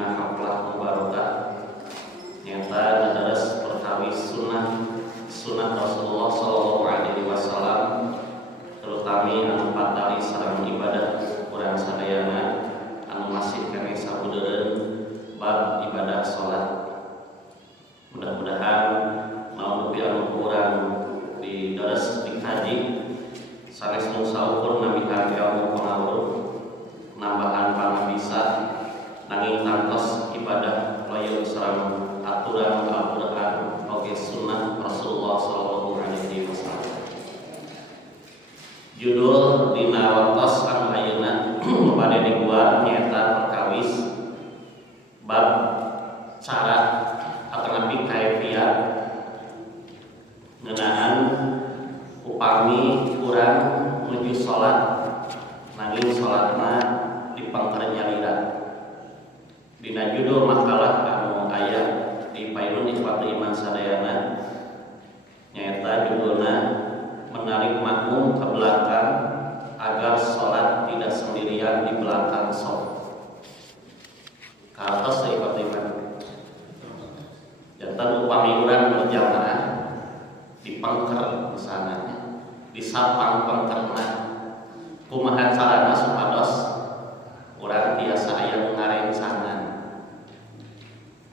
dina haflah mubarakah nyata ngadares perkawis sunnah Rasulullah sallallahu alaihi wasallam, terutami anu patali sareng ibadah urang sadayana anu masih kene sabudeureun bab ibadah salat. Mudah-mudahan naonpi anu urang didares dikaji sanes nu saukur nambihan ilmu pangawur nambahan pangabisa nanging kantos ibadah loyong sareng aturan Al-Qur'an oge sunnah Rasulullah sallallahu alaihi wasallam. Judul dina waktos anu ayeuna bade digua nyaeta perkawis bab cara atanapi kaifiat ngeunaan upami urang nuju salat nanging salatna dipangker nyalira. Dina judul makalah anu aya di Painun Ikhwatul Iman sadayana nyaeta judulna menarik makmum ke belakang agar sholat tidak sendirian di belakang shaf. Katos Ikhwatul Iman jantan upami urang berjamaah dipengker misalnya disapang pengkerna kumaha carana supados urang tiasa aya ngarencangan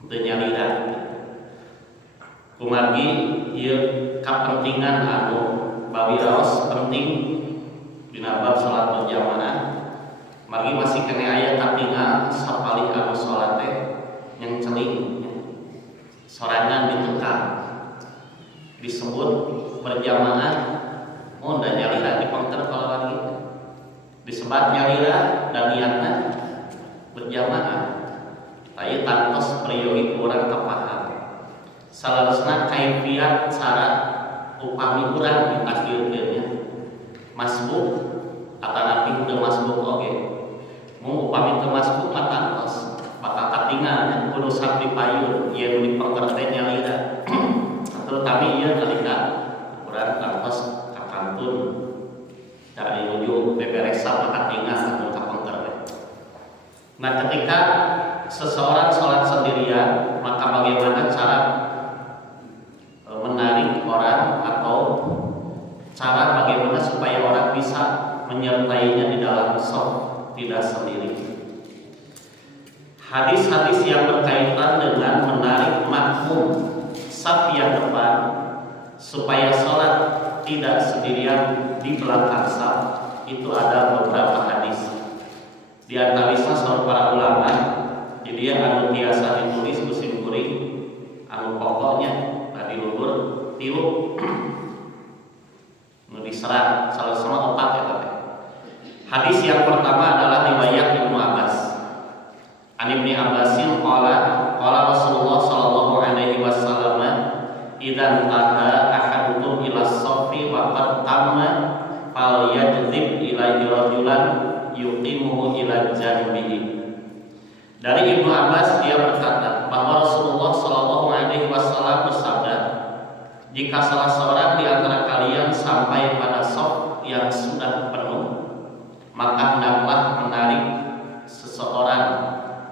teu nyalira kumargi ieu kapentingan anu bawiraos penting dina bab salat berjamaah margi masih kene aya katingal sapali anu salat teh yang celing sorangan ditekan disebut berjamaah mun da nyalira dipengker kalawat kitu disebat nyalira dan niatna berjamaah taya tantos priori urang kapaham salarosna kaifiat cara upami urang ditakhirkeunnya masbuk atanapi teu masbuk oge mun upami teu masbuk mah tantos bakal katingal kudu sabdi payun ieu dipengker teh nyalira terutami ieu nalika urang tantos kakantun dari nuju beberesan katingal anu kapengker teh. Nah, ketika seseorang sholat sendirian, maka bagaimana cara menarik orang atau cara bagaimana supaya orang bisa menyertainya di dalam shaf tidak sendiri. Hadis-hadis yang berkaitan dengan menarik makmum shaf yang depan supaya sholat tidak sendirian di belakang shaf itu ada beberapa hadis. Di antaranya saur para ulama jadi anu tiasa ditulis musim kuring anu pokoknya tadi luhur tilu nu diserat salah sama opat ya teh. Hadis yang pertama adalah riwayat Ibnu Abbas. An Ibnu Abbasin qala Rasulullah sallallahu alaihi wasallam idzan taha ahadukum ila shaffi wa qad tamma falyajzib ilaihi rajulan yuqimuhu ila janbihi. Dari Ibnu Abbas dia berkata bahwa Rasulullah Shallallahu Alaihi Wasallam bersabda, jika salah seorang di antara kalian sampai pada shaf yang sudah penuh, maka hendaklah menarik seseorang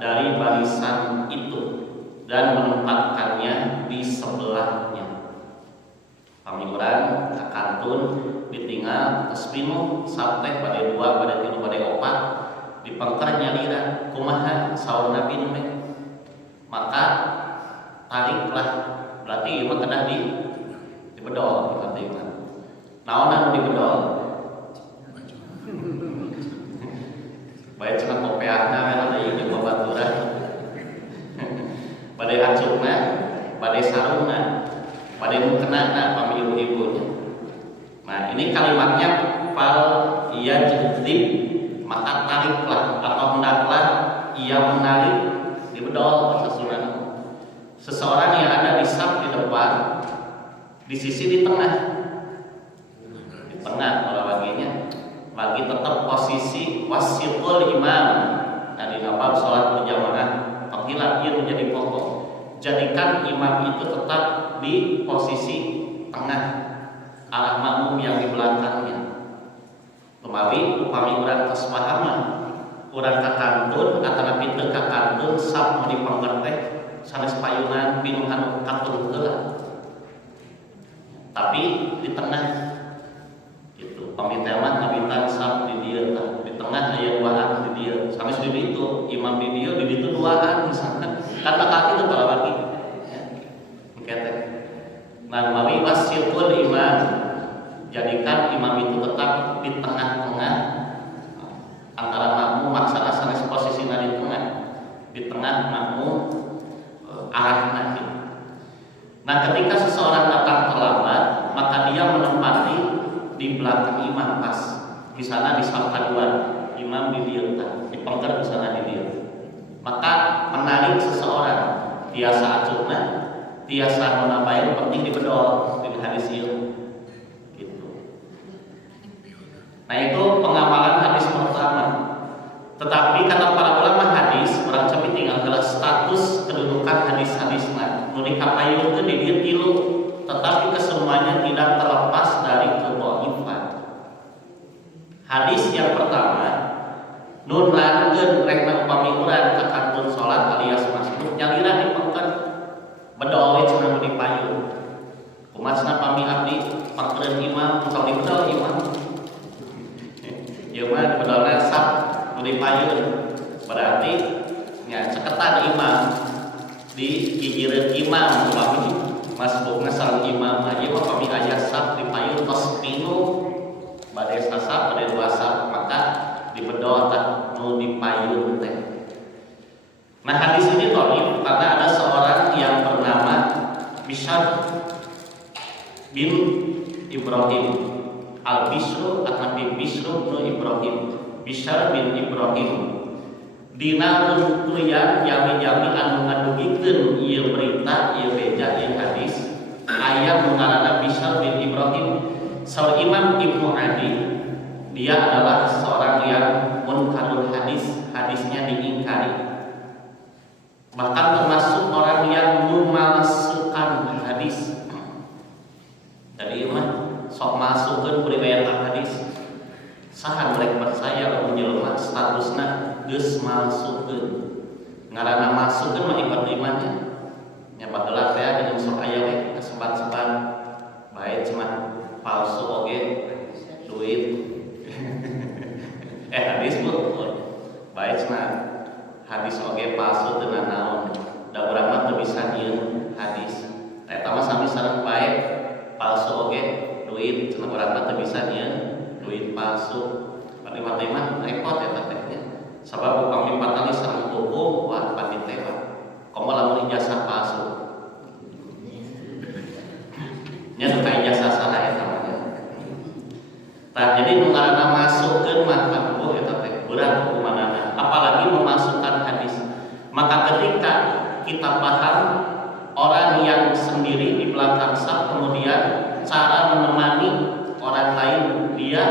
dari barisan itu dan menempatkannya di sebelahnya. Pamiuran kakantun ditinggal tasbih sampai pada 2 pada 3 pada 4 dipengker nyalira kumaha saur Nabi nu maka tariklah berarti ieu mah kedah dibedol berarti mah naon anu dibedol bae cenah popeahna we anu ieu di babaturan bade acukna bade sarungna bade mukenana pami ibu-ibunya. Nah, ini kalimatnya fal ia jadib maka tariklah atau hendaklah ia menarik di bedol bahasa Sunda. Seseorang yang ada di shaf di depan, di sisi di tengah kalau baginya bagi tetap posisi wasitul imam. Nah, di bab salat berjamaah fadilah ia menjadi pokok. Jadikan imam itu tetap di posisi tengah arah makmum yang di belakangnya. Kemarin upami urang tos paham urang kakantun atanapi teu kakantun shaf imam di pangger teh sanes payunan pinuhan katur heula. Tapi di tengah itu pamitea mah ngabitan sab di dieu tah. Di tengah aya duaan di dieu. Sanes di ditu imam di dieu di ditu duaan misalkan. Kata kaki itu kalau lagi. Ya. Kete. Nah, mawi wasyirkul imam. Jadikan imam itu tetap di tengah-tengah antara makmum maksana sanes posisina di tengah. Di tengah makmum arahna gitu. Nah, ketika seseorang datang terlambat, maka dia menempati di belakang imam pas. Misalnya di saf kedua, imam di dieu tah, di pangker misalnya di dieu. Maka menarik seseorang tiasa acukna, tiasa menabail penting dibedol di hadis ieu. Gitu. Nah, itu pengamalan hadis pertama. Tetapi kata para ulama hadis, urang cabi tinggal adalah status kedudukan hadis-hadisna. Nu dikapayunkeun di dieu tilu, tetapi kesemuanya tidak terlepas dari kedhaifan. Hadis yang pertama, nun lankeun rek upami urang ka kantun salat alias masbuk nyalira dipengkeun bedol we cenah di payun. Kumasna pami abdi pangkeun imam sok dibedol imam. Ieu mah bedolna sab di payun. Berarti nya ceketan imam di gigireun imam upami masbukna sareng imam ieu mah pami aya sab di payun tos pinu bade sasab bade dua sab maka dibedol tah nu di payun teh. Nah, hadis ini dhaif karena ada seorang yang bernama Bishr bin Ibrahim Al-Bishru atau Bishru bin Ibrahim. Bishr bin Ibrahim dinarun kulian yami-yami anu ngadugikeun ieu berita ieu beja ieu hadis aya ngaranna Bishr bin Ibrahim saur Imam Ibnu Adi. Dia adalah seorang yang munkarul hadis, hadisnya diingkari. Bahkan termasuk orang yang memalsukan hadis. Jadi mah sok masukkeun riwayat hadis. Saha rek percaya lamun jelema statusna geus malsukeun. Ngaranna masukkeun mah ibarat imannya. Nya baheula teh jeung sok aya we kesebat-sebat bae cuma palsu oge duit. Hadis bu bae cuma hadis oge palsu teu naon. Da urang mah teu bisa nyieun hadis. Eta mah sami sareng bae palsu oge duit cenah urang mah teu bisa nyieun duit palsu. Bari mah repot eta teh nya. Sabab upami patali sareng hukum wah pati tewa. Komo lamun ijazah palsu. Nya teu ka ijazah salah eta mah. Tah jadi nu ngaranna masukkeun mah aduh eta teh berat hukumanana. Apalagi memasukkan hadis. Maka ketika kita paham orang yang sendiri di belakang saf kemudian cara menemani orang lain dia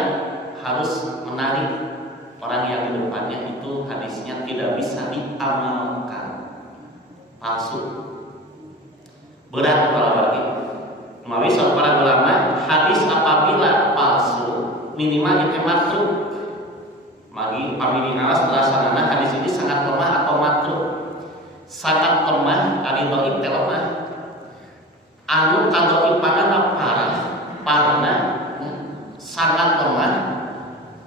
harus menarik orang yang di depannya itu hadisnya tidak bisa diamalkan palsu berat kalau bagi mawi para ulama hadis apabila palsu minimal itu makruh magi pamini alas terasana hadis ini sangat lemah atau makruh sangat lemah ari dhaif teh lemah anu kadhaifanna parahna sangat lemah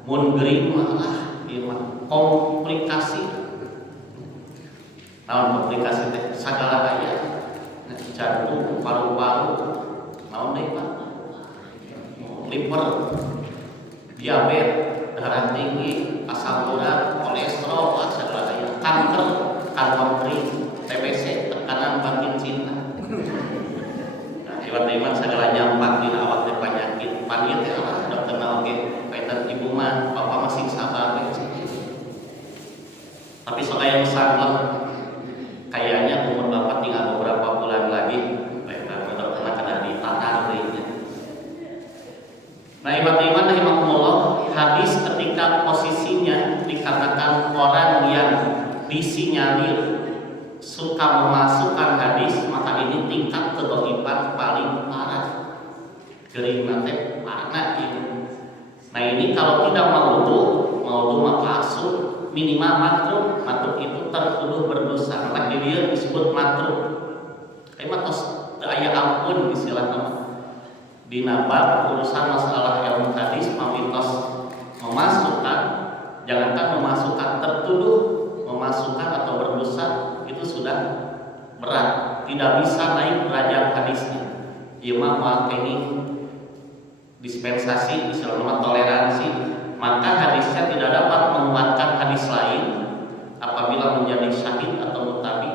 mun geuring malah ieu mah komplikasi. Naon komplikasi teh sagala aya. Jantung, paru-paru, naon deui Pak? Liver, diabetes, darah tinggi, asam urat, kolesterol, segala aya. Kanker, kantong kering, TBC, tekanan batin cinta. Nah, iman segala nyampak dina awak teh penyakit. Pan ieu teh apa? Dokter oge ibu mah bapak masih sabar tapi sok aya sabar kayaknya umur bapak tinggal beberapa bulan lagi dokterna kena ditatar deui. Nah, iman rahimakumullah hadis ketika posisinya dikatakan orang yang disinyalir suka memasukkan hadis maka ini tingkat kedhaifan paling parah. Geuring teh parahna ieu. Nah, ini kalau tidak maudhu mah palsu minimal makruh itu tertuduh berdosa. Maka di dia disebut matruk. Kayak tos aya ampun istilahna. Di nabab urusan masalah ilmu hadis mawitos memasukkan, jangankan memasukkan tertuduh, memasukkan atau berdosa itu sudah berat, tidak bisa naik derajat hadisnya. Ieu mah makeni dispensasi, istilahnya toleransi, maka hadisnya tidak dapat menguatkan hadis lain apabila menjadi syahid atau mutabi,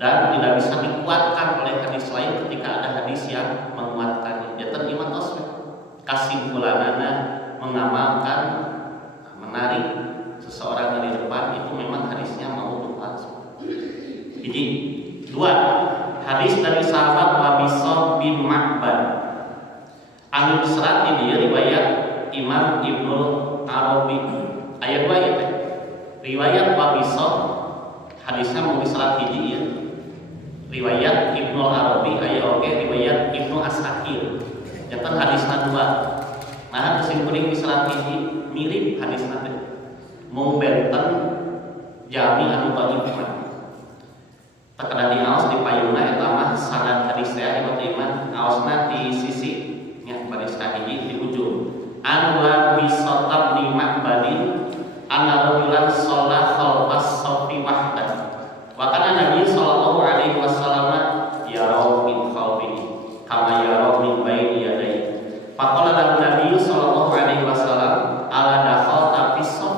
dan tidak bisa dikuatkan oleh hadis lain ketika ada hadis yang menguatkannya. Ya terima tos kesimpulanana mengamalkan menarik seseorang dari depan itu memang hadisnya mau berlangsung. Jadi dua, hadis dari sahabat Wabisah bin Ma'bad. Anu serat ini riwayat Imam Ibnu Arabi. Ayat 2 ya teh. Riwayat Wabisah hadisnya mau diserat hiji ya. Riwayat Ibnu Arabi aya oge riwayat Ibnu Asakir. Jantan hadisna 2. Nah kesim kuring diserat hiji mirip hadisna teh. Mung benten jami anu dhaif. Tak ada di aos di payungna eta mah sanad hadis teh iman aosna di sisi nya baris kahiji di ujung. Anwar bisatab di Ma'badin anna rajulan shalla khalfas safi wahdan. Wa kana Nabi sallallahu alaihi wasallam yara min khalfihi kama yara min baini yadayhi. Faqala lahu Nabi sallallahu alaihi wasallam ala dakhalta fis saf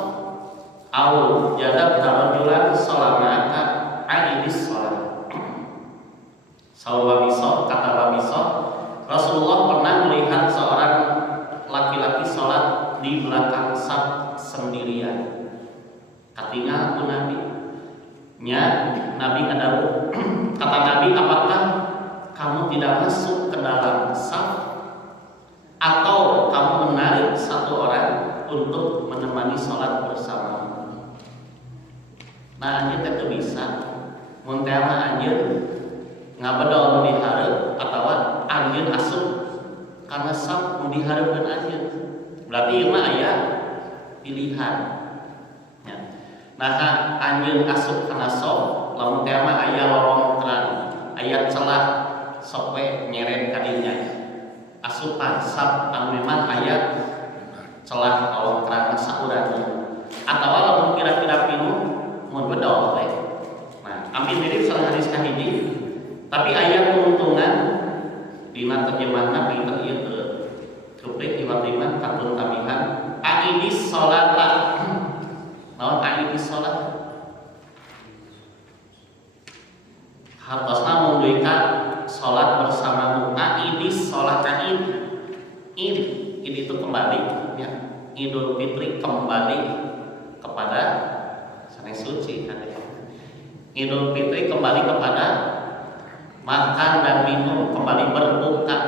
aw jadabta rajulan salamaka aidis salat. Sawabisah kata Wabisah, Rasulullah pernah melihat seorang laki-laki sholat di belakang saf sendirian. Katingal ku Nabi nya Nabi ngadawu kata Nabi, apakah kamu tidak masuk ke dalam saf atau kamu menarik satu orang untuk menemani sholat bersama? Nah anjeun teh teu bisa mun teh mah anjeun ngabedol nu dihareup atawa anjeun asup kana saf nu dihareupeun anjeun. Berarti ieu mah aya pilihan. Ya. Nah, anjeun asup kana saf lamun teh mah aya lorong aya celah sok we nyeret ka dinya. Asupan saf anu memang aya celah lorong terang saurang. Atawa lamun kira-kira pinuh mun bedol we. Nah, ampir mirip salah hadis kahiji. Tapi ayat keuntungan dina terjemahna pinter ieu teu keuplik iman katun tabihan aqidis sholata. Naon aqidis sholat? Hartosna mun deui ka salat bersamamu aqidis sholat id itu kembali ya. Idul Fitri kembali kepada sanes suci kan. Idul Fitri kembali kepada makan dan minum, kembali berbuka.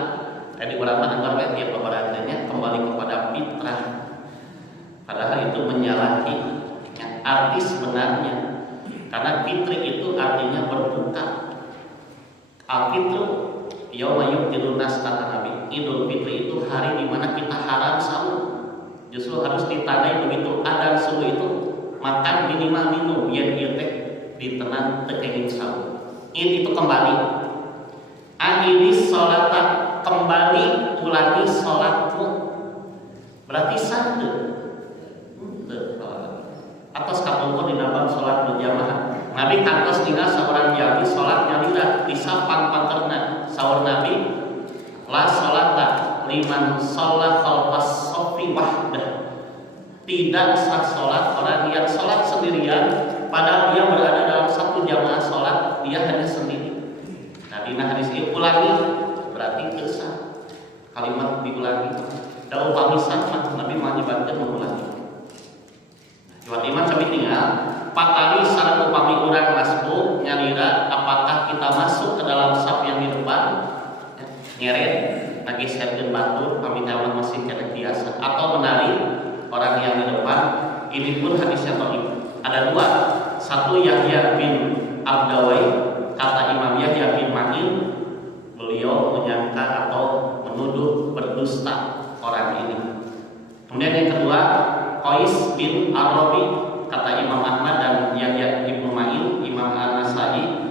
Jadi ulama anggap tiap lebarannya kembali kepada fitrah. Padahal itu menyalahi yang arti sebenarnya. Karena fitri itu artinya berbuka. Al-fitru yauma yuftirun nas kata Nabi. Idul Fitri itu hari di mana kita haram sahur. Justru harus ditandai begitu ada suhu itu makan minimal minum yen ieu teh ditenan teu kenging sahur. Ini itu kembali. Aqidis sholata, kembali ulangi sholatmu. Berarti sah atas kapungkur di nabab sholat berjamaah. Nabi kantos tinggal seorang jami sholat nyalira di sapan panterna. Sahur Nabi la sholata liman sholat khalfas sofi wahdah. Tidak sah sholat orang yang sholat sendirian padahal dia berada dalam satu jamaah sholat, dia hanya sendiri. Dina hadis ini ulangi berarti teu sah. Kalimat diulangi. Da upami sah Nabi menyebutkan mengulangi. Jawab iman sampai tinggal patali sareng upami urang masbuk nyalira apakah kita masuk ke dalam saf yang di depan nyeret ngageserkeun batur pamitawa masih kena biasa atau menarik orang yang di depan. Ini pun hadisnya dhaif. Ada dua. Satu Yahya bin Abdawai. Kata Imam Yahya bin Ma'in, beliau menyangka atau menuduh berdusta orang ini. Kemudian yang kedua, Qais bin Arabi, kata Imam Ahmad dan Yahya bin Ma'in, Imam An-Nasai,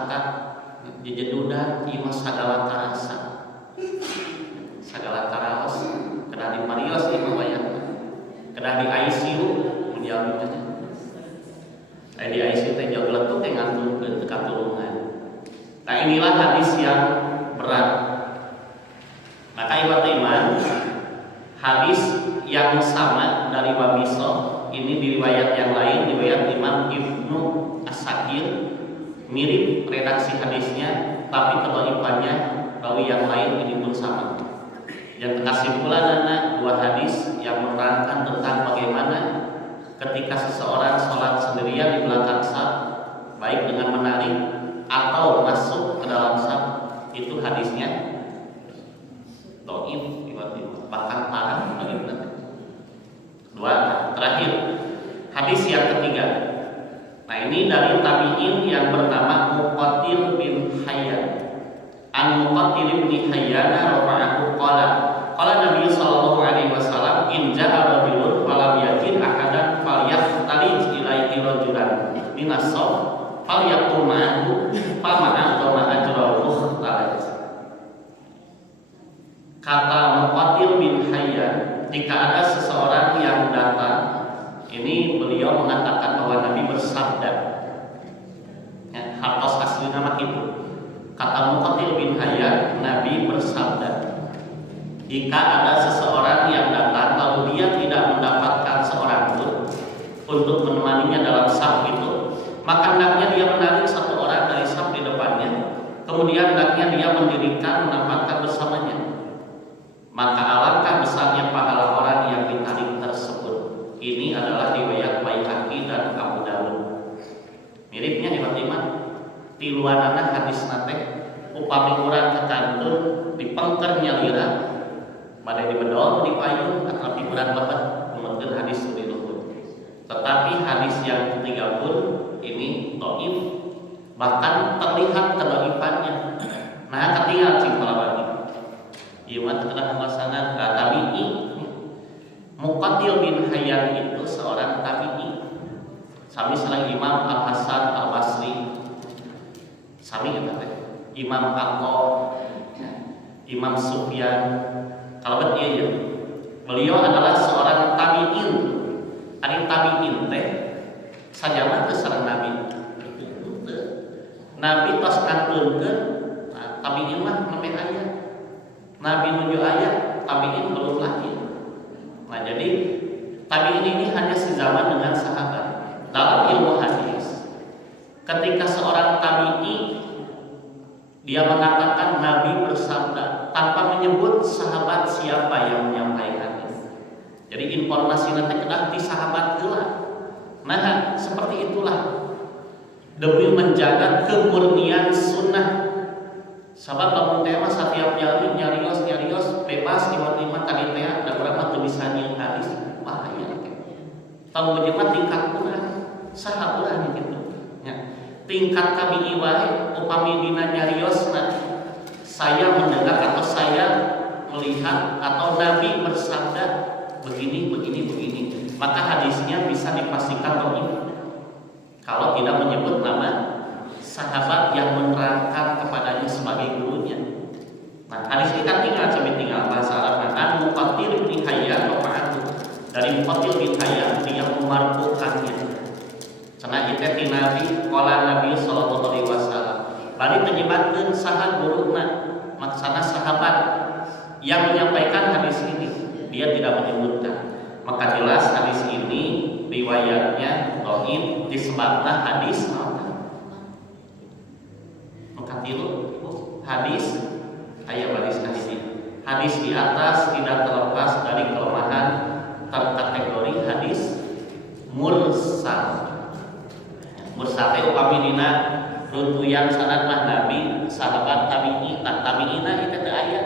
masyarakat jejedudan ieu mah sagala karasa. Sagala karaos kedah di Marios ieu wayang. Kedah di ICU menjalmi teh. Di ICU teh jauh letuk teh ngantunkeun katulungan. Nah inilah hadis yang berat. Maka ibarat iman hadis yang sama dari Wabiso ini di riwayat yang lain, riwayat Imam Ibnu As-Sakir mirip redaksi hadisnya, tapi kedhaifannya rawi yang lain ini pun sama. Yang kesimpulan dua hadis yang menerangkan tentang bagaimana ketika seseorang sholat sendirian di belakang saf, baik dengan menari atau masuk ke dalam saf, itu hadisnya dhaif, bahkan parah bagaimana. Dua, terakhir hadis yang ketiga. Nah ini dari tabi'in yang bernama Muqatil bin Hayyan. An Muqatil bin Hayyan rafa'ahu qala Nabi sallallahu alaihi wasallam in ja'a rajulun falam yajid ahadan falyahtalij ilaihi rajulan minas shaf falyaqum ma'ahu fama'adama ajrahu talaj. Kata Muqatil bin Hayyan, jika ada seseorang yang datang, ini beliau mengatakan bahwa Nabi bersabda, ya, hartos asli nama itu. Kata Muqatil bin Hayyan, Nabi bersabda, jika ada seseorang yang datang lalu dia tidak mendapatkan seorang pun untuk menemaninya dalam saf itu, maka hendaknya dia menarik satu orang dari saf di depannya, kemudian hendaknya dia mendirikan menempatkan bersamanya. Maka alangkah besarnya pahala orang yang ditarik tersebut. Ini adalah riwayat Baihaqi dan Abu Dawud. Miripnya iman tiluanana hadis nate upami urang kekantun dipengker nyalira bade dibedol di payung atapi urang lebet numetkeun hadis di luhur. Tetapi hadis yang ketiga pun ini dhaif, bahkan terlihat kedhaifannya. Nah ketinggal cing palabani ieu mah terkenal pasangan tabi'i. Muqatil bin Hayyan itu seorang tabi'i. Sami selain Imam Al-Hasan Al-Basri, sami eta teh Imam Aqo, Imam Sufyan. Kalebet ieu ya. Beliau adalah seorang tabi'in. Ari tabi'in teh sajama teu sareng Nabi. Nabi tos ngantunkeun, nah, tabi'in mah nembe aya. Nabi nuju ayat, tabi'in belum lahir. Nah jadi tabi'in ini hanya sezaman dengan sahabat. Dalam ilmu hadis, ketika seorang tabi'i dia mengatakan Nabi bersabda tanpa menyebut sahabat siapa yang menyampaikannya. Jadi informasi nanti kedah di sahabat heula. Nah seperti itulah demi menjaga kemurnian sunnah. Sabab lamun teh mah setiap nyarios bebas tiba-tiba tadi teh da urang mah teu bisa nyieu hadis bahaya teh. Tahu mah tingkat urang saha urang gitu. Ya. Tingkat tabi'i wae upami dina nyariosna saya mendengar atau saya melihat atau Nabi bersabda begini. Maka hadisnya bisa dipastikan dhaif kalau tidak menyebut nama sahabat yang menerangkan kepadanya sebagai gurunya. Nah, hadis ini kan tinggal bahasa Arab. Nah, Muqatil bin Hayyan dari Muqatil bin Hayyan dia memarfukannya. Cenah ieu teh Nabi qala Nabi sallallahu alaihi wasallam. Bari penyebatkeun saha guruna, maksana sahabat yang menyampaikan hadis ini. Dia tidak menyebutkan. Maka jelas hadis ini riwayatnya dhaif disebabna hadis hadis ayat hadis ini. Hadis di atas tidak terlepas dari kelemahan terkategori hadis mursal. Mursal itu upami dina runtuyan sanad mah Nabi, sahabat, tabi'i, tabi'ina itu teh aya.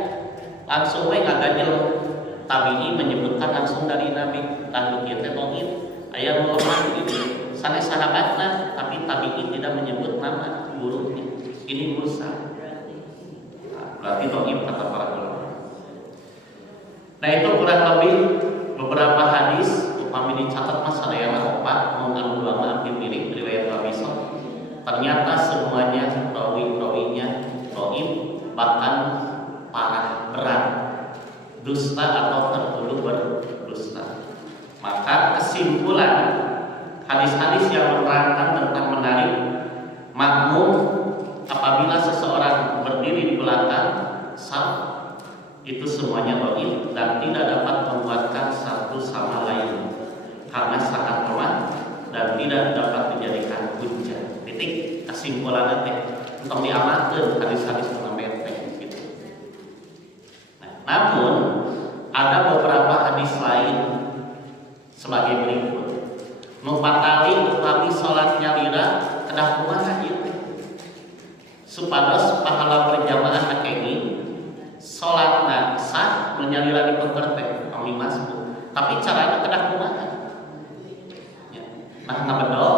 Langsung we ngaganjel tabi'i menyebutkan langsung dari Nabi. Tah kieu teh dhaif. Aya lemah gitu. Sanes sahabatna tapi tabi'i tidak menyebut nama gurunya. Ini mursal. Berarti dhaif kata para ulama. Nah itu kurang lebih beberapa hadis upami dicatat mas sadayana 4 mun anu 2 mah mirip riwayat Wabiso. Ternyata semuanya dhaif. bahkan parah berat, dusta atau tertuduh berdusta. Maka kesimpulan hadis-hadis yang menerangkan tentang menarik makmum apabila seseorang berdiri di belakang saf itu semuanya dhaif dan tidak dapat menguatkan satu sama lain karena sangat lemah dan tidak dapat dijadikan hujjah. Titik kesimpulannya teh untuk diamalkan hadis-hadis mengenai gitu. Namun ada beberapa hadis lain sebagai berikut. Mempatali utawi salat nyalira kedah kumaha ieu teh. Supados pahala berjamaah nakeni salatna sah menyalira di pengker teh kami masbuk. Tapi caranya kedah kumaha? Ya. Nah ngabedol,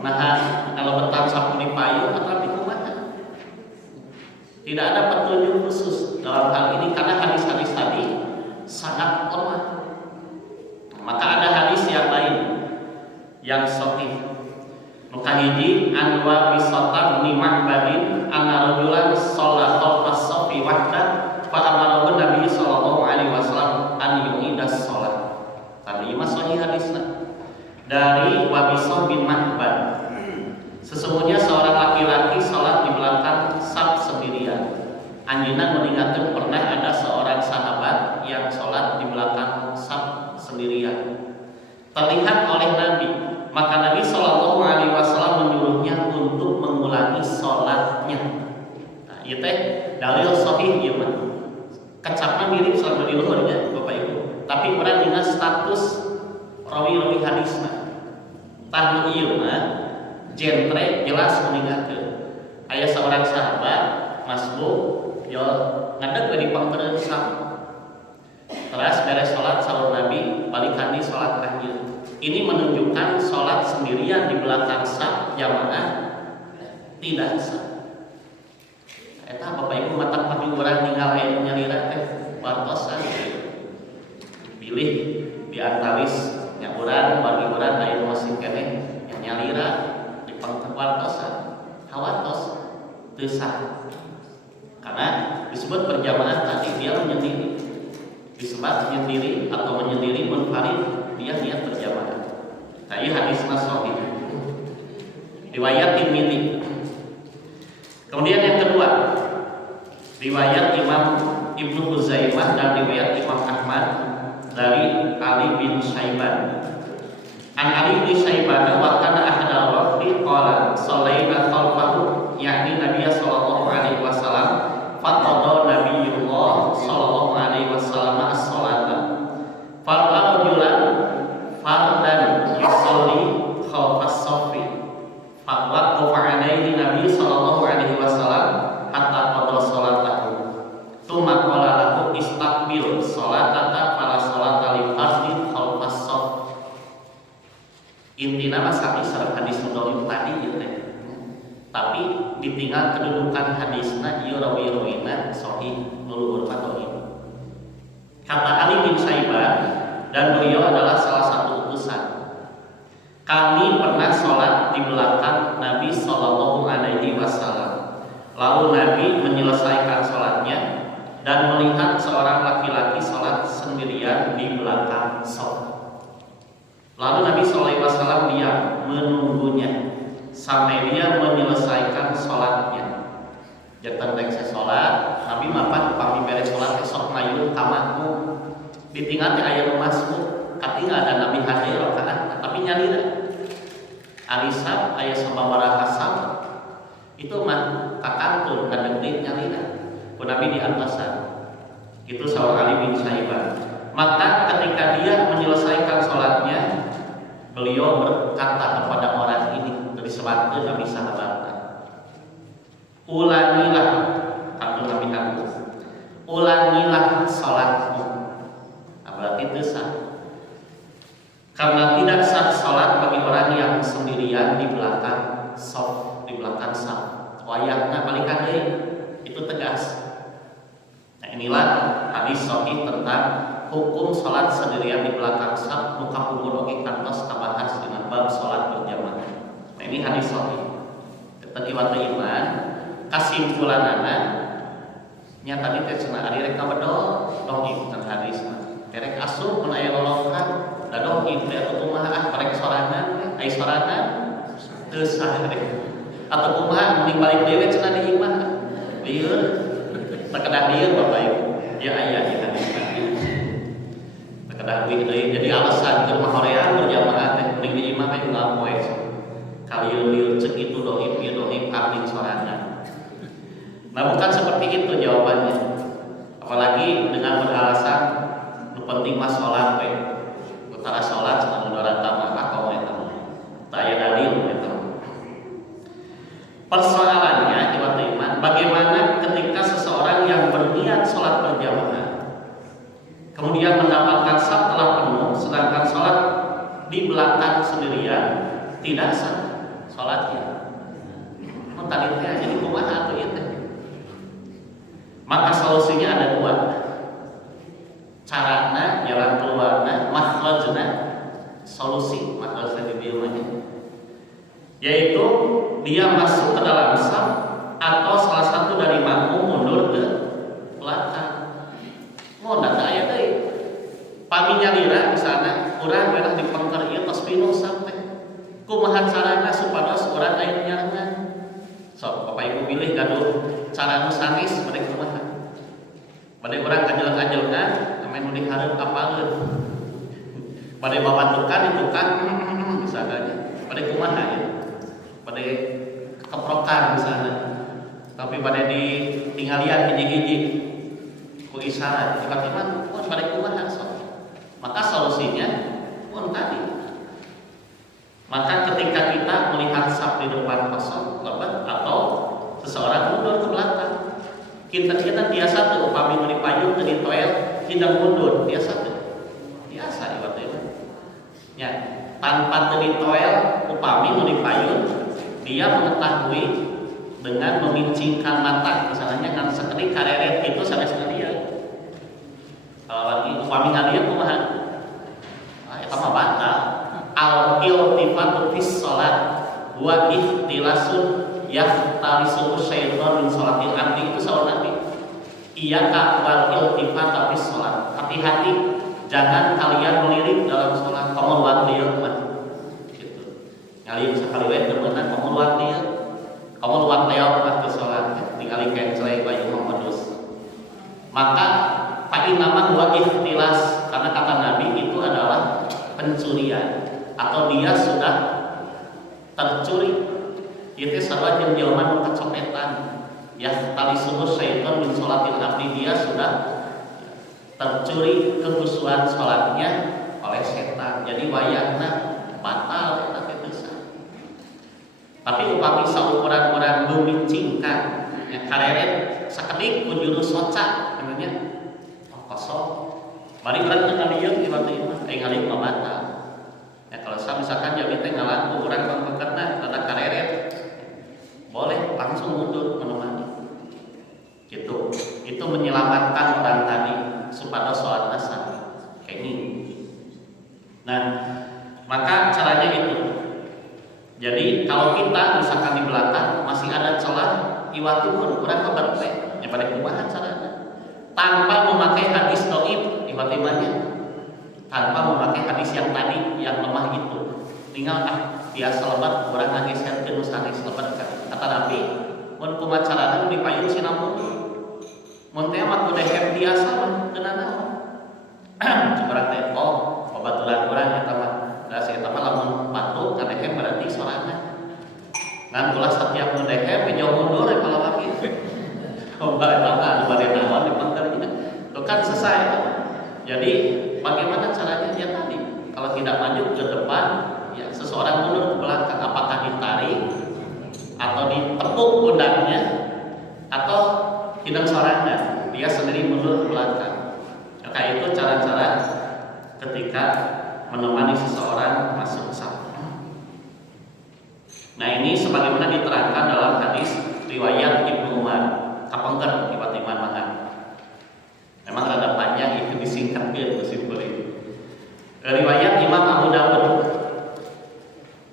nah kalau betang sapu di payung atau di kumaha? Tidak ada petunjuk khusus dalam hal ini karena hadis-hadis tadi sangat lemah. Maka ada hadis yang lain yang sahih. Mukahidi anwa bisatan ni ma'badin anna rajulan shalla khalfas safi wahda fa amara Nabi sallallahu alaihi wasallam an yu'idas shalah. Tadi mah sahih hadisna. Dari Wabisah bin Ma'bad. Sesungguhnya seorang laki-laki salat di belakang saf sendirian. Anjeunna meninggalkan pernah ada seorang sahabat yang salat di belakang saf sendirian. Terlihat oleh Nabi, maka Nabi Shallallahu Alaihi Wasallam menyuruhnya untuk mengulangi sholatnya. Nah, itu teh dalil sahih ieu mah. Kecapna mirip salat di luhurnya, Bapak Ibu. Tapi urang dina status rawi-rawi hadisna. Tah ieu mah jentre jelas meninggalkeun. Aya seorang sahabat masbuk yo ngadeg di pangeureun saf. Terus beres sholat salat Nabi balikan di sholat akhir. Ini menunjukkan sholat sendirian di belakang saf jamaah tidak sah. Eta Bapak Ibu mata kami urang tinggal aya nyalira teh wartosan. Pilih di antawis nya urang bagi urang aya masih keneh yang nyalira di pangkat wartosan. Hawartos teu sah. Karena disebut berjamaah tadi dia menyendiri. Disebut menyendiri atau menyendiri munfarid dia niat berjamaah. Nah, ini hadis sahih. Riwayat Tirmidzi. Kemudian yang kedua, riwayat Imam Ibnu Huzaimah dan riwayat Imam Ahmad dari Ali bin Syaiban. An Ali bin Syaiban wa kana ahadal rafi qala sallaina khalfahu yakni Nabi sallallahu alaihi wasallam faqada Nabiyullah sallallahu alaihi wasallam as-salata fala rajulan fardan yusalli khalfas safi faqad alaihi Nabi sallallahu alaihi wasallam hatta qada salatahu tsumma qala lahu istaqbil salataka fala salata li fardin khalfas saf. Intina mah sami sareng hadis mudhaif tadi ieu teh. Tapi ditinggal kedudukan hadisna ieu rawi-rawina sahih nuluhur fadhail. Kata Ali bin Syaiban dan beliau adalah salah satu utusan. Kami pernah sholat di belakang Nabi Shallallahu Alaihi Wasallam. Lalu Nabi menyelesaikan sholatnya dan melihat seorang laki-laki sholat sendirian di belakang shaf. Lalu Nabi Shallallahu Alaihi Wasallam diam menunggunya sampai dia menyelesaikan sholatnya. Jantan rek sholat, Nabi mapan pami beres sholat esok mayun kamaku. Ditinggal di ayat masuk, katingal ada Nabi hadir rakaat, tapi nyalira. Alisab ayat sababaraha sab itu mah kakantun kadang deui nyalira. Ku Nabi di atasan. Itu saur Ali bin Syaiban. Maka ketika dia menyelesaikan sholatnya, beliau berkata kepada orang ini disebutkan Nabi sahabatnya, ulangilah kata Nabi Nabi, ulangilah sholatmu. Berarti itu sah. Karena tidak sah sholat bagi orang yang sendirian di belakang shaf, di belakang saf. Wayahna balikan deui, itu tegas. Nah, inilah hadis sahih tentang hukum sholat sendirian di belakang saf. Muka umur oge kantos kabahas dengan bab sholat berjamaah. Nah, ini hadis sahih. Tetapi wata iman kesimpulanana nya tadi teh cenah ari rek kabedol dong ikutan hadis terek asup mun aya lolongkan da dong ieu atuh kumaha parek sorangan ai sorangan teu sah atau kumaha mending balik dewe cenah di imah lieur terkedah lieur Bapak Ibu ya aya di hadis terkedah deui jadi alasan keur mahorean berjamaah teh mending di imah teh ngapoe kalieur-lieur ceuk itu doib abdi sorangan. Nah bukan seperti itu jawabannya. Apalagi dengan beralasan nu penting mah salat we. Utara salat cenah nu rata mah kakom eta. Teu aya dalil eta. Persoalannya jemaah iman, bagaimana ketika seseorang yang berniat salat berjamaah kemudian mendapatkan saf telah penuh sedangkan salat di belakang sendirian tidak sah salatnya. Mun tadi teh jadi kumaha atuh ieu teh? Maka solusinya ada dua. Carana, jalan keluarna, makhrajna, solusi makhrajna di dieu yaitu dia masuk ke dalam saf atau salah satu dari makmum mundur ke belakang. Mun da aya deui. Pami nyalira di sana, urang beunang dipengker ieu tos pinuh saf teh. Kumaha carana supados urang aya nyarengan? Sok Bapak Ibu pilih gaduh cara nu sanis bade kumaha? Bade urang kajeleng-kajelengan ame nu dihareup apaleun. Bade babantukan ditukang misalnya. Bade kumaha ya? Bade keprokan misalnya. Tapi bade ditinggalian hiji-hiji ku isyarat. Tiba-tiba mun bade kumaha sok. Maka solusinya mun tadi. Maka ketika kita melihat saf di depan kosong, lebat atau seseorang mundur ke belakang, kita biasa tuh upami nu dipayung teu ditoel, tidak mundur biasa tuh. Biasa ieu teh. Ya, tanpa teu ditoel upami nu dipayung, dia mengetahui dengan memincingkan mata, misalnya kan sekedik kareret itu sanes dia. Kalau lagi upami ngalieu kumaha? Eta mah batal. Al-iltifatu fis shalat wa ihtilasun yahtalisu syaitan min sholatil abdi itu salah Nabi. Iyyaka wal iltifata fis shalat. Hati-hati jangan kalian melirik dalam salat. Kamu luat lieu mah. Gitu. Ngali sakali we teu meunang kamu luat lieu. Kamu luat leot mah ke salat. Ningali kencelai bayu Muhammadus. Maka fa inna wa ihtilas karena kata Nabi itu adalah pencurian atau dia sudah tercuri. Itu sarua jeung jelema nu kacopetan. Ya tali subuh syaitan min sholatil abdi, dia sudah tercuri kekhusyuan salatnya oleh setan. Jadi wayahna batal eta teh bisa. Tapi upami saukuran urang memincingkan ya kareret sakedik ku juru soca namanya kosong. Bari urang teu ngalieu tiba-tiba aya ngalieu mah batal. Ya kalau saya misalkan jadi teh ngalanku urang pangpekerna rada kareret boleh langsung mundur menemani. Gitu. Itu menyelamatkan orang tadi supaya sholat asar kayak ini. Nah, maka caranya itu. Jadi kalau kita misalkan di belakang masih ada celah iwatipun urang keberpe, ya pada kumaha caranya? Tanpa memakai hadis dhaif tiba-tibanya. Tanpa memakai hadis yang tadi yang lemah itu, tinggal biasa lebat orang ngageserkeun nu sanes lebat kata Nabi mun kumaha carana dipayung sinamung mun teh mah kudu hem biasa mah teu naon cukuran teh babaturan urang eta mah da si eta mah lamun patuh kana hem berarti sorangan ngan kula setiap nu dehem jauh mundur kalau lagi bari eta bari naon dipangkernya itu kan selesai. Jadi bagaimana caranya dia tadi? Kalau tidak maju ke depan, ya seseorang mundur ke belakang. Apakah ditarik atau ditepuk pundaknya atau tidak sorangan? Dia sendiri mundur ke belakang. Maka itu cara-cara ketika menemani seseorang masuk saf. Nah ini sebagaimana diterangkan dalam hadis riwayat Ibnu Umar. Kapengker tiba-tiba mangan. Memang rada panjang itu disingkatkan kesimpulan. Riwayat Imam Abu Dawud.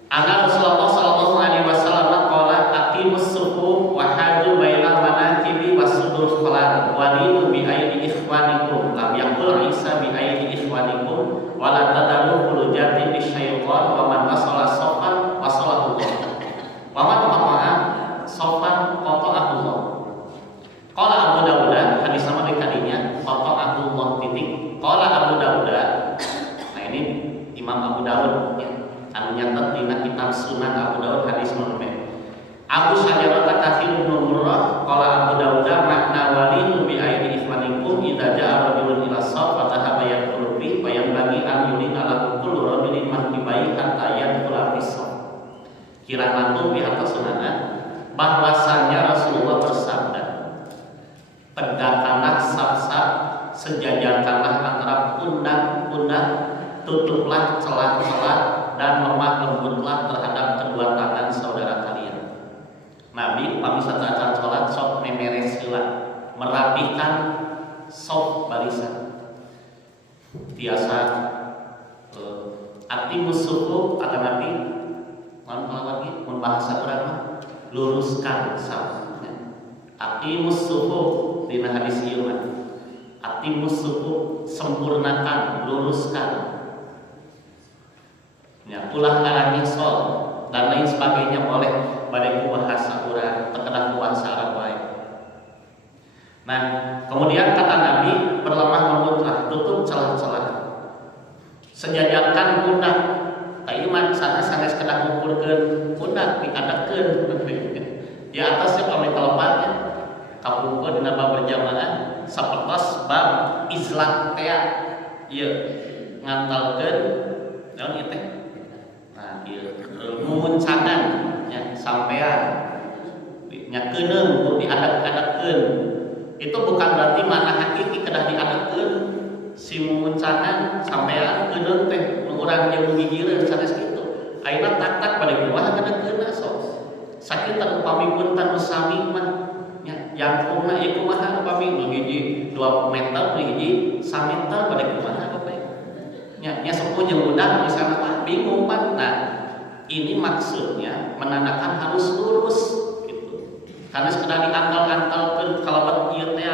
Anna Rasulullah sallallahu alaihi wasallam qala aqimus sufuh wa hadu bainal manakibi was sudur qalan wa tiasa atimus suku kata Nabi lagi membahasa urang mah luruskan saf. Atimus suku dina hadis ieu mah. Atimus suku sempurnakan, luruskan. Ya, ulah arahnya sol dan lain sebagainya boleh pada bahasa urang terkenal bahasa Arab baik. Nah, kemudian kata Nabi berlemah lembutlah, tutup celah-celah. Sejajarkan pundak. Tapi mah sana sanes kedah ngumpulkeun pundak diadakeun. Di atasnya pamit telepatnya kapungkeun dina bab berjamaah sapertos bab izlah teh. Ieu ngantalkeun naon ieu teh? Nah, ieu mumuncangan nya sampean. Nya keuneung kudu diadak-adakeun. Itu bukan berarti mana hakiki kedah diadakeun. Si mumuncangan sampean keuneung teh urang jeung gigireun sanes kitu. Ayeuna tak-tak pada kumaha ngadakeunna sok. Sakitu upami punten nu sami mah nya jangkungna ieu kumaha upami nu hiji 2 meter nu hiji 1 meter pada kumaha bae. Nya sepuh jeung budak misalna mah bingung pan. Nah, ini maksudnya menandakan harus lurus gitu. Karena sekedar diangkal-angkalkeun kalawan ieu teh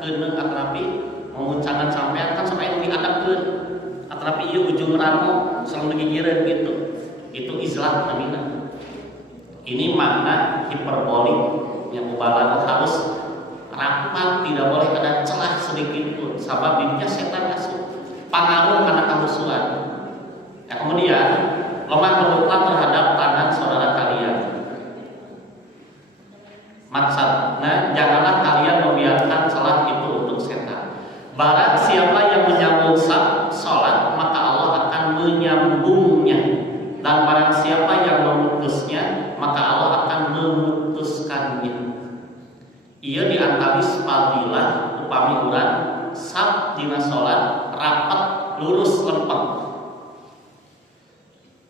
keuneung atrapi memuncangan sampean kan sampai diadapkeun. Atrapi ieu ujung ramo sareng digigireun gitu. Itu izlah namina. Ini makna hiperbolik yang mubalaghah harus rapat, tidak boleh ada celah sedikit pun. Sabab dirinya setan masuk pengaruh karena kehusuan. Ya, kemudian lemah lembutlah terhadap tangan saudara kalian. Maksudnya janganlah kalian membiarkan celah itu untuk setan. Barang siapa yang menyambung salat maka Allah akan menyambungnya. Dan barang siapa yang memutusnya maka Allah akan memutuskannya. Ia diantawis fadilah upami urang sab dina salat rapat lurus lempeng.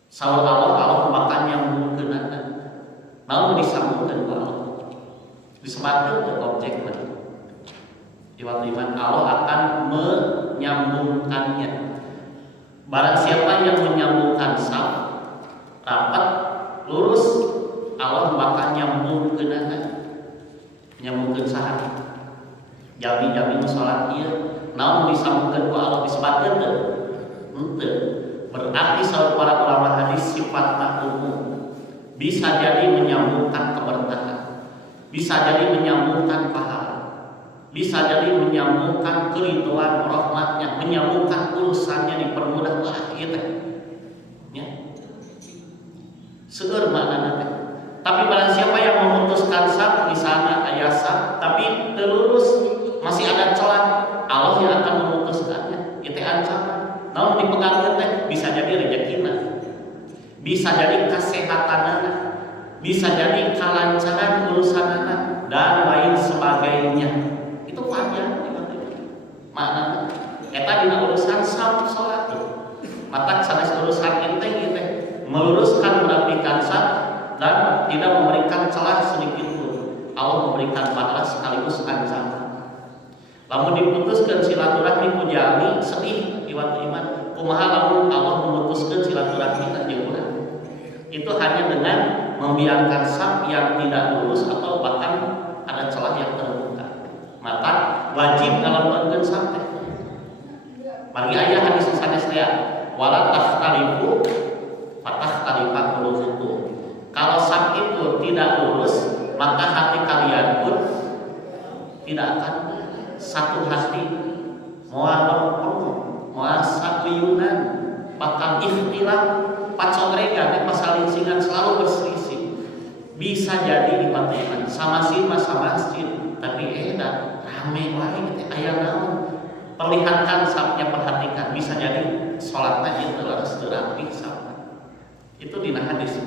Saur Allah bakal nyambungkeunana. Naon disambungkeun ku Allah? Disebatkeun ke objek mah. Iwat iman Allah akan menyambungkannya. Barang siapa yang menyambungkan sab rapat lurus Allah bakal nyambungkeunana. Nyambungkeun saha? Jami-jami nu salat ieu naon disambungkeun ku Allah disebutkeun teu? Henteu. Berarti saur para ulama hadis sifatna umum. Bisa jadi menyambungkan keberkahan. Bisa jadi menyambungkan pahala. Bisa jadi menyambungkan keridhaan rahmatnya, menyambungkan urusannya dipermudah lah ieu teh. Ya. Seueur maknana teh. Tapi barang siapa yang memutuskan sab di sana aya sab tapi teu lurus masih ada celah, Allah yang akan memutuskannya. Itu ancaman. Namun dipegang teh bisa jadi rezekina. Bisa jadi kesehatanana, bisa jadi kelancaran urusanana dan lain sebagainya. Itu panjang maknana. Eta dina urusan sab salat. Mata sanes urusan enteng ieu teh meluruskan merapikan sab dan tidak memberikan celah sedikit pun. Allah memberikan pahala sekaligus ancaman. Lamun diputuskeun silaturahmi ku jami sedih iwat iman. Kumaha lamun Allah memutuskeun silaturahmi ka jeung urang? Itu hanya dengan membiarkan sab yang tidak lurus atau bahkan ada celah yang terbuka. Maka wajib ngalamunkeun sab teh. Bagi aya hadis sanes teh wala tahtalifu fatahtalifat qulubukum. Kalau sab itu tidak lurus, maka hati kalian pun tidak akan satu hati. Moal lempeng, moal sakliunan, bakal ikhtilaf, pacongregan, pasalinsingan selalu berselisih. Bisa jadi ibadah sama masjid, tapi edan rame wae aya naon. Perlihatkan sabnya, perhatikan, bisa jadi salatna itu harus terapi sabna. Itu dina hadis.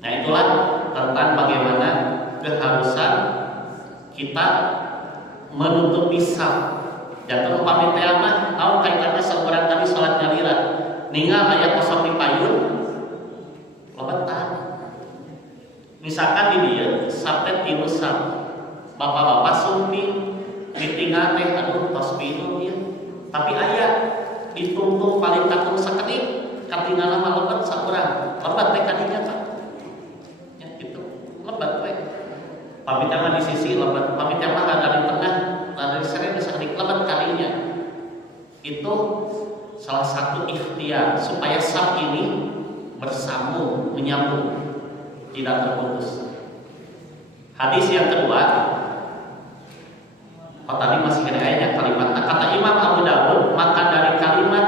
Nah, itulah tentang bagaimana keharusan kita menutupi sab. Jangan upami teh mah naon kaitanna saurang tadi salat nyalira. Ningal aya kosong di payun lobetan. Misalkan di dieu sab teh 3 sab. Bapak-bapak sumpi ditinggal teh aduh tos minum ieu. Tapi aya ditungtung paling katung sakedik katingalna lebat sakurang lebat teh kadinya Pak ya gitu lebat we pamit mah di sisi lebat pamit mah ada di tengah dari seret di sakedik lebat kalinya itu salah satu ikhtiar supaya sab ini bersambung menyambung tidak terputus. Hadis yang kedua tadi masih ada ayatnya kalimat kata Imam Abu Dawud maka dari kalimat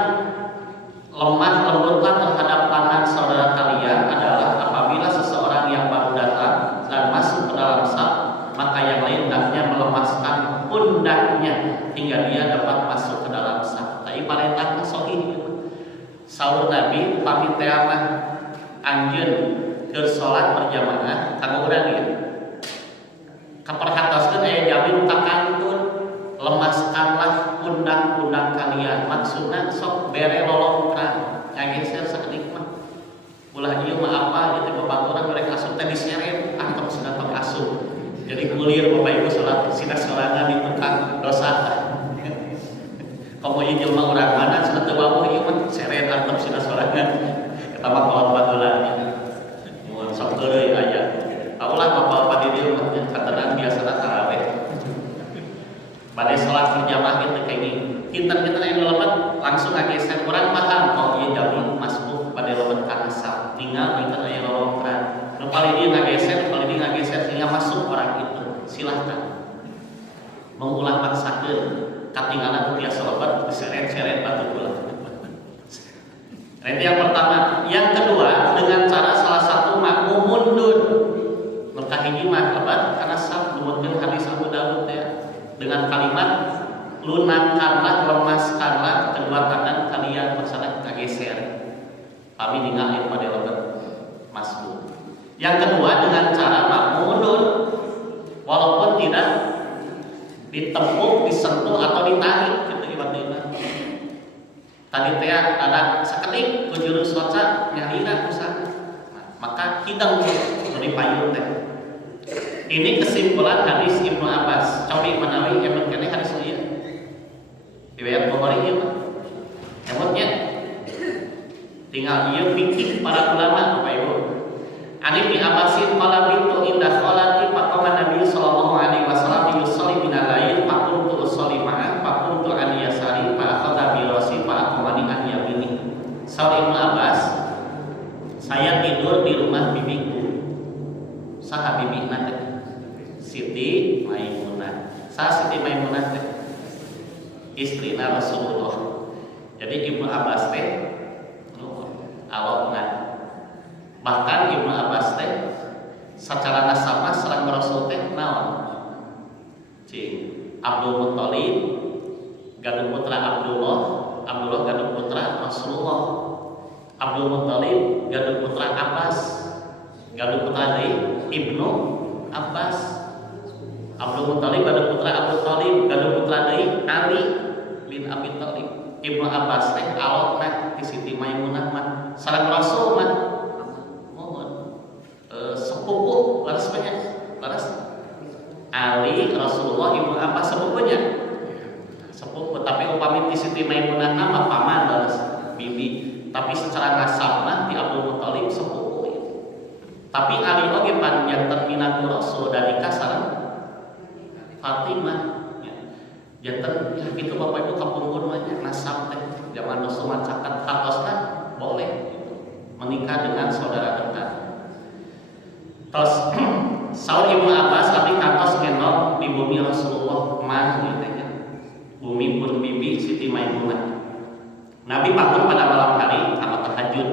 lemah lembutlah terhadap tangan saudara kalian adalah apabila seseorang yang baru datang dan masuk ke dalam saf maka yang lain hendaknya melemaskan pundaknya hingga dia dapat masuk ke dalam saf. Tapi parentah sahih saur Nabi pamit teh mah anjeun keur salat berjamaah kanggo urang ieu kaperhatoskeun aya jamin takantun lemaskanlah pundak-pundak kalian maksudna sok bere lolongkran ngageser sakedik mah ulah ieu mah apa ieu teh babaturan mereka asup teh diseret antep sina tong asup jadi kulir Bapak Ibu salat sina sorangan di tukang dosa komo ieu jelema urang mana cenah teu wawuh ieu mah seret antep sina sorangan eta mah kawan bageulanya mun sok teureui aya kaulah bapak-bapak di dieu mah katenan biasana tarawih bade salat berjamaah itu kayak gini kinten-kinten anu lemet langsung ngageser urang paham oh ieu jamin masbuk bade lemet kana saf tinggal kinten aya lolongkran nu paling dia ngageser sehingga masuk orang itu silahkan mengulang maksakeun katinggalan itu biasa lebat diseret-seret batu bola. Itu yang pertama. Yang kedua dengan cara salah satu makmum mundur. Mereka hiji mah lebat karena saf numutkeun hadis Abu Dawud ya dengan kalimat lunakkanlah lemaskanlah kedua tangan kalian masalah kageser. Kami ningali pada lebat masbuk. Yang kedua dengan cara makmum mundur walaupun tidak ditempuk, disentuh atau ditarik gitu ibaratnya. Tadi teh ada sakedik ku juru soca nyarina kusana. Maka hidang dari payung teh. Ini kesimpulan hadis Ibnu Abbas. Cobi menawi yang mengenai hadis ieu. Riwayat Bukhari ieu mah. Emotnya tinggal ieu fikih para ulama Bapak Ibu. Ani bin Abbasin qala bintu indah kholati faqama Nabi sallallahu alaihi wasallam yusalli minal lail faqumtu usolli ma'a faqumtu an yasari fa akhadha bi rasi fa aqmani an yamini. Saur Ibnu Abbas, saya tidur di rumah bibiku. Saha bibina teh? Siti Maimunah. Saha Siti Maimunah teh? Istrina Rasulullah. Jadi Ibnu Abbas teh alokna. Bahkan Ibnu Abbas teh secara nasabah sareng Rasul teh naon? Cing Abdul Muthalib gadung putra Abdullah, Abdullah gadung putra Rasulullah. Abdul Muthalib gadung putra Abbas, gadung putra deui Ibnu Abbas. Abdul Muthalib gadung putra Abu Thalib, gadung putra deui Ali bin Abi Thalib. Ibnu Abbas teh alokna ti Siti Maimunah mah sareng Rasul mah sepupu laras banyak laras Ali Rasulullah Ibnu Abbas sepupunya sepupu tapi upami ti Siti Maimunah nama paman laras bibi tapi secara nasabna ti Abdul Muthalib sepupu tapi Ali oge panjanten minatu Rasul dari kasareng Fatimah ya janten ya gitu Bapak Ibu kapungkur mah nasab teh zaman Rasul macakan hartosna boleh gitu. Menikah dengan saudara dekat. Terus saur Ibnu Abbas tapi kantos ngendong di bumi Rasulullah mah gitu ya. Bumi pun bibi Siti Maimunah. Nabi bangun pada malam hari karena tahajud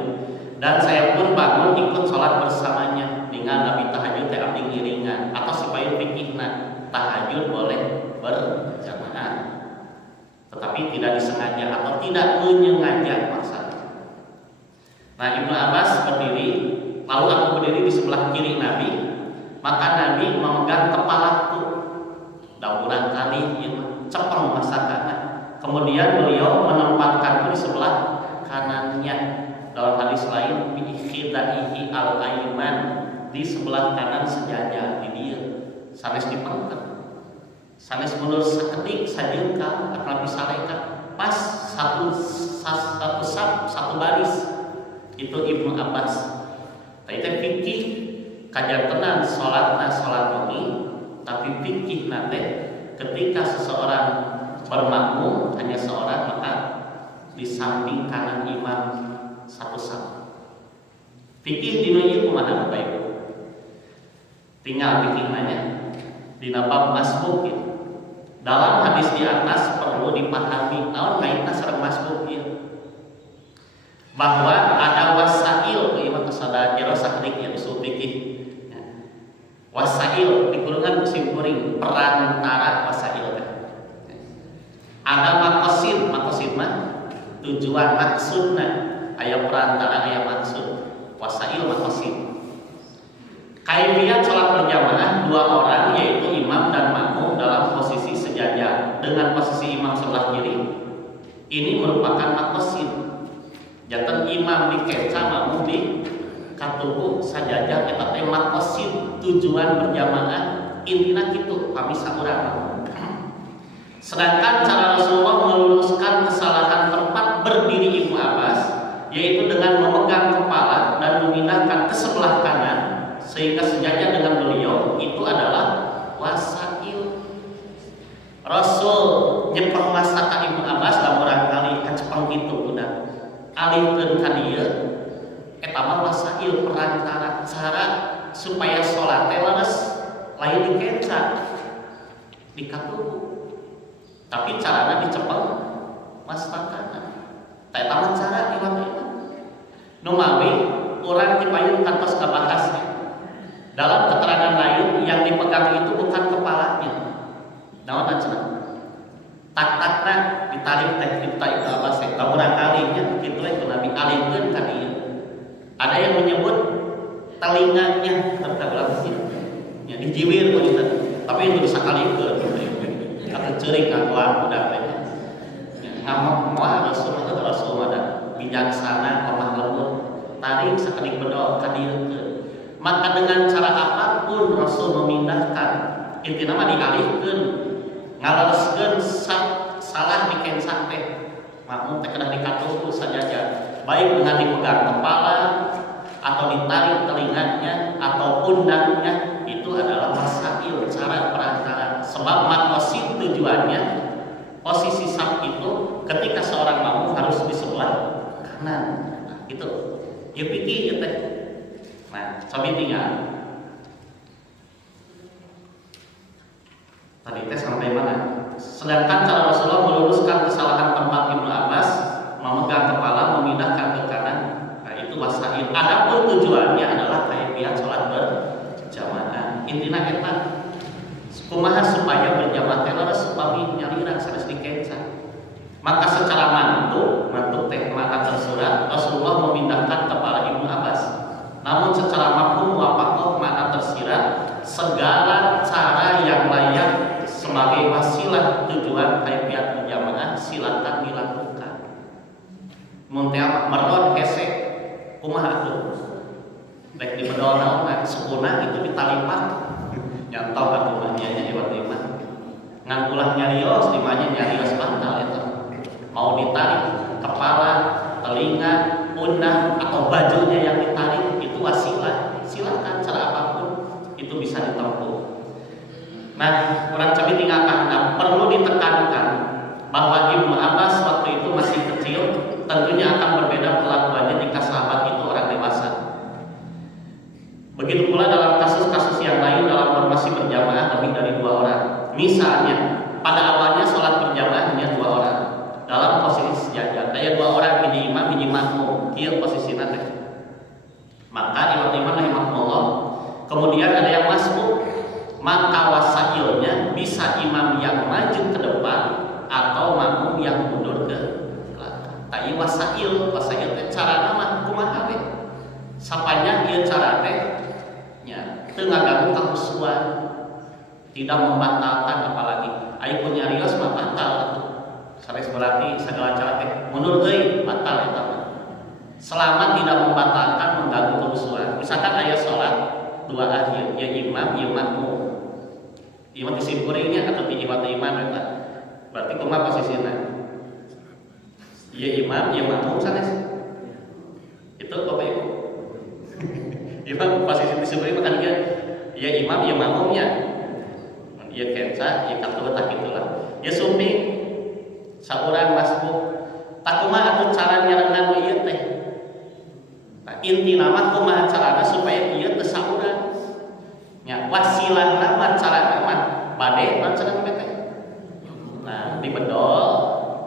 dan saya pun bangun ikut sholat bersamanya dengan Nabi tahajud teh abdi ngiringan atau supaya fikihna tahajud boleh berjamaah tetapi tidak disengaja atau tidak menyengaja maksudnya. Nah Ibnu Abbas berdiri lalu aku berdiri di sebelah kiri Nabi, maka Nabi memegang kepalaku. Dauran kali yang cepeng masakannya. Kemudian beliau menempatkanku di sebelah kanannya. Dalam hadis lain, bi khidaihi al-aiman, di sebelah kanan sejajar di dia. Sanes dipengker. Sanes mundur sakedik sajeungkal akan bisa leka pas satu baris. Itu Ibnu Abbas. Tadi teh fikih kajantenan salatna salat wengi, tapi fikih nate ketika seseorang bermakmum hanya seorang maka di samping kanan imam satu saf. Fikih dina ieu kumaha Bapak Ibu? Tinggal fikih nanya dina bab masbuk ya. Dalam hadis di atas perlu dipahami naon kaitna sareng masbuk ieu. Bahwa ada wasail ieu kesada jero sakedik ya usul fikih. Wasail dikurungan musim kuring perantara wasail teh. Ada maqasid mah tujuan maksudna aya perantara aya maksud. Wasail maqasid. Kaifiyat salat berjamaah dua orang yaitu imam dan makmum dalam posisi sejajar dengan posisi imam sebelah kiri. Ini merupakan maqasid. Janten imam di keca makmum di katubu sajajar eta teh maqasid tujuan berjamaah intina kitu kami saurang. Sedangkan cara Rasulullah meluruskan kesalahan tempat berdiri Ibnu Abbas yaitu dengan memegang kepala dan memindahkan ke sebelah kanan sehingga sejajar dengan beliau itu adalah wasail. Rasul nyepeng masa ka Ibnu Abbas lamun kali kacepeng kitu udah alihkeun ka dieu eta mah wasail perantara cara supaya salat teh leres lain dikeca di katubu. Tapi caranya dicepeng masa kanan. Teh eta mah cara iwat-iwat. Nu mawi urang dipayun kantos kabahas. Dalam keterangan lain yang dipegang itu bukan kepalanya. Naon cenah? Tak-takna ditarik teh ditarik ke Abbas teh. Lamun kalinya kitu we Nabi alihkeun ka dieu. Ada yang menyebut telinganya terkabulasi. Ya dijiwir begitu. Tapi itu bisa kalihkeun. Kata ceurik ngakuan budak teh. Ngamuk moal Rasul ada bijaksana lemah lembut. Tarik sakedik bedol ka dieu. Maka dengan cara apapun Rasul memindahkan intina mah dialihkeun ngalereskeun salah dikensak teh makmum teh kedah dikatubu sajajar baik dengan dipegang kepala atau ditarik telinganya atau pundaknya itu adalah wasail cara perantara sebab maqasid tujuannya posisi saf itu ketika seorang makmum harus di sebelah kanan gitu ya pikir ya teh. Nah, coba tinggal. Tadi teh sampai mana? Sedangkan cara Rasulullah meluruskan kesalahan tempat Ibnu Abbas, memegang kepala, memindahkan ke kanan. Nah, itu wasail. Adapun tujuannya adalah kaifiyat salat berjamaah. Intina eta kumaha supaya berjamaah teh leres upami nyalira sanes dikeca. Maka secara mantuk teh mata tersurat Rasulullah memindahkan kepala Ibnu Abbas. Namun secara mafhum wafaqah makna tersirat segala cara yang layak sebagai wasilah tujuan kaifiyat berjamaah silakan dilakukan. Mun teh merod hese kumaha atuh? Rek dibedol naon sepuna itu ditalipak. Nyantol atuh mah nya iwat iman. Ngan ulah nyarios di manya nyarios bantal eta. Mau ditarik kepala, telinga, pundak atau bajunya yang ditarik itu wasilah. Silakan cara apapun itu bisa ditempuh. Nah, orang cabi tinggal kahana perlu ditekankan bahwa Ibnu Abbas waktu itu masih kecil, tentunya akan berbeda perlakuannya jika sahabat itu orang dewasa. Begitu pula dalam kasus-kasus yang lain dalam formasi berjamaah lebih dari 2 orang. Misalnya, pada awalnya sholat berjamaah hanya 2 orang dalam posisi sejajar. Ada 2 orang, ini imam, ini makmum. Dia posisi nanti. Maka imam rahimahullah. Kemudian ada yang masbuk. Maka wasailnya bisa imam yang maju ke depan atau makmum yang mundur ke belakang. Tapi wasail teh cara nama kumaha we? Sapanya ieu cara teh nya teu ngaganggu kahusuan, tidak membatalkan apalagi. Aya pun nyarios mah batal atuh. Sanes berarti segala cara teh mundur euy batal eta mah. Selama tidak membatalkan mengganggu kehusuan. Misalkan aya salat 2 akhir, ya imam, ya makmum. Imam disimpuringnya atau di imam eta. Berarti kumaha posisina? Iya imam, iya makmum sanes. Itu Bapak Ibu. Imam posisi disebut makan dia. Iya imam, iya makmumnya. Iya kenca, iya katu tak gitulah. Ya sumbi saurang masbuk. Takumaha atuh cara nyarengan ieu teh. Nah, inti nama kumaha carana supaya ieu teu saurang. Nya wasilah nama carana mah bade naon cenah teh. Nah, dibedol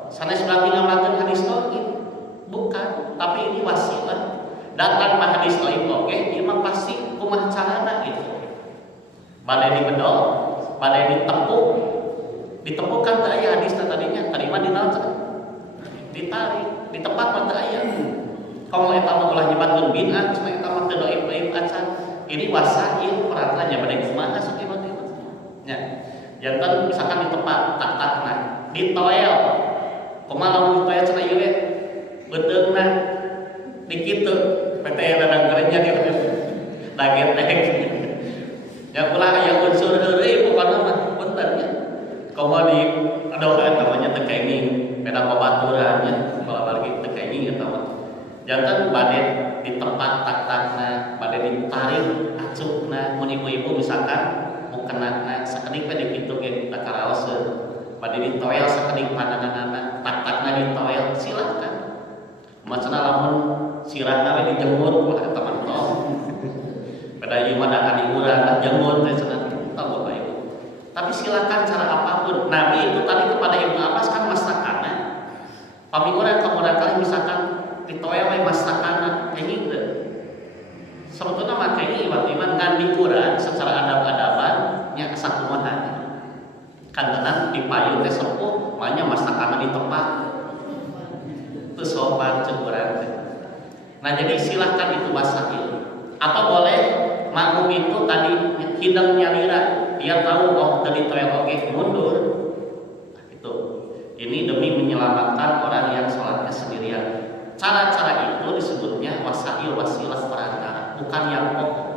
sanes berarti ngamalkeun hadis tauhid. Bukan, tapi ini wasilah. Datang mah hadis tauhid oge, ieu mah pasti kumaha carana gitu. Bade dibedol, bade ditepuk. Ditepukkan teh aya hadis tadinya, tadi mah dinaon cenah? Ditarik, di tempat mah teu aya. Kalau eta mah ulah nyebatkeun bid'ah, cenah eta mah teu dhaif acan. Ini wasail perantaranya bade kumaha sok ieu teh. Nya, janten misalkan di tempat tak-takna, ditoel. Kumaha lamun ditoel cenah ieu we? Beuteungna di kitu, PT dadang kerennya dia daget teh. Ya ulah aya unsur heureuy pokona mah punten nya. Komo di aduh namanya tekenging, beda babaturannya, kalau lagi tekenging eta mah. Janten bade di tempat tak-takna, bade ditarik acukna, mun ibu-ibu misalkan mukenana sakedik we di kitu ge da karaoskeun. Bade ditoel sakedik pandanganna, tak-takna ditoel, silakan. Macana lamun sirahna we dijemur ulah eta mah tong. Beda ieu mah da diurang jemur teh cenah tong Bapak Ibu. Tapi silakan cara apapun. Nabi itu tadi kepada Ibnu Abbas kan masakana. Pamingguran kemudian kali misalkan ditoel we masakana kayak gitu. Sebetulnya makanya iman ngan diurang secara adab-adaban nya sakumaha. Kan tenan dipayun teh sepuh, manya masakana di tempat. Itu sopan cekurang teh. Nah jadi silahkan itu wasail. Atau boleh makmum itu tadi hidang nyalira, dia tahu oh tadi toel oge mundur. Nah, itu. Ini demi menyelamatkan orang yang sholatnya sendirian. Cara-cara itu disebutnya wasail, wasilah perantara, bukan yang pokok.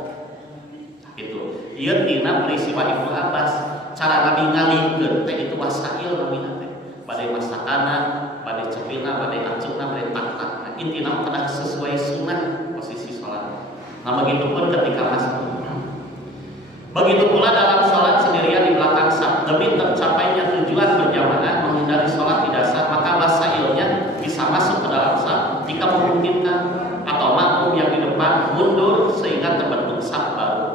Nah, itu. Ieu tina peristiwa Ibnu Abbas, cara Nabi ngalihkeun teh itu wasail namina teh. Bade masakana, bade cepilna, bade acukna, bade tak-takna. Intina kada sesuai sunnah posisi sholat. Nah begitupun ketika masuk. Begitu pula dalam sholat sendirian di belakang saf, demi tercapainya tujuan berjamaah menghindari sholat di dasar, maka wasailnya bisa masuk ke dalam saf jika memungkinkan, atau makmum yang di depan mundur sehingga terbentuk saf baru.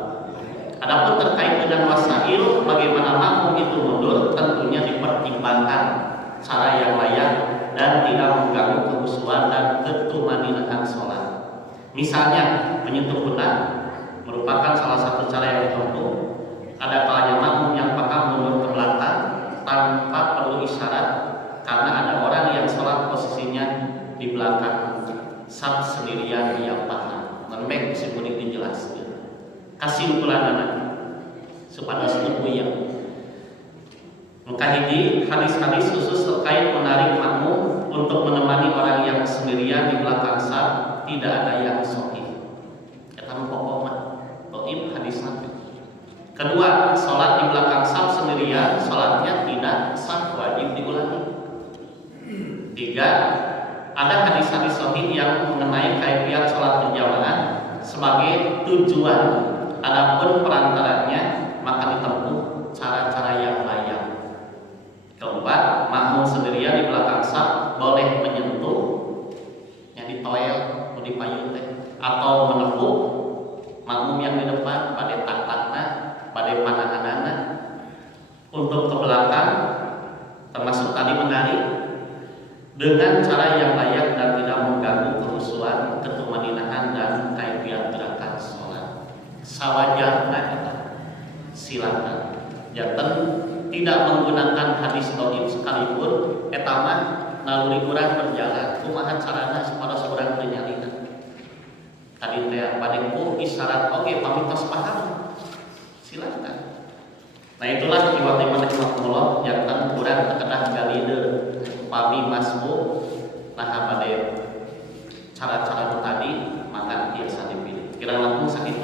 Adapun terkait dengan wasail, bagaimana makmum itu mundur tentunya dipertimbangkan cara yang layak dan tidak mengganggu kekhusyuan dan ketumaninaan sholat. Misalnya menyentuh pundak merupakan salah satu cara yang ditempuh. Ada kalanya makmum yang paham mundur ke belakang tanpa perlu isyarat karena ada orang yang sholat posisinya di belakang saf sendirian yang paham. Lembek disebut dijelaskan. Kesimpulan anak supados yang mengkaji hadis-hadis khusus terkait menarik makmum untuk menemani orang yang sendirian di belakang saf tidak ada yang sahih. Eta pokok mah dhaif hadis Nabi. Kedua, salat di belakang saf sendirian salatnya tidak sah, wajib diulangi. Tiga, ada hadis-hadis sahih yang mengenai kaifiat salat berjamaah sebagai tujuan. Adapun perantaranya maka ditempuh cara-cara yang layak. Keempat, makmum sendirian di belakang saf boleh menyentuh yang ditoel dipayun teh atau menepuk makmum yang di depan pada tak-takna, pada pandanganana untuk ke belakang termasuk tadi menarik dengan cara yang layak dan tidak mengganggu kekhusyuan, ketumaninaan dan kaifiat gerakan sholat. Sawajarna kita silakan. Janten tidak menggunakan hadis dhaif sekalipun eta mah naluri urang berjalan kumaha carana supaya urang teu nyalina. Tadi teh padengku isyarat oge pamitos paham. Silakan. Nah itulah iwat-iwat rahmatullah yang kan urang terkedah galideur upami masbuk nah bade cara-cara tadi maka biasa dipilih. Kira langkung sakit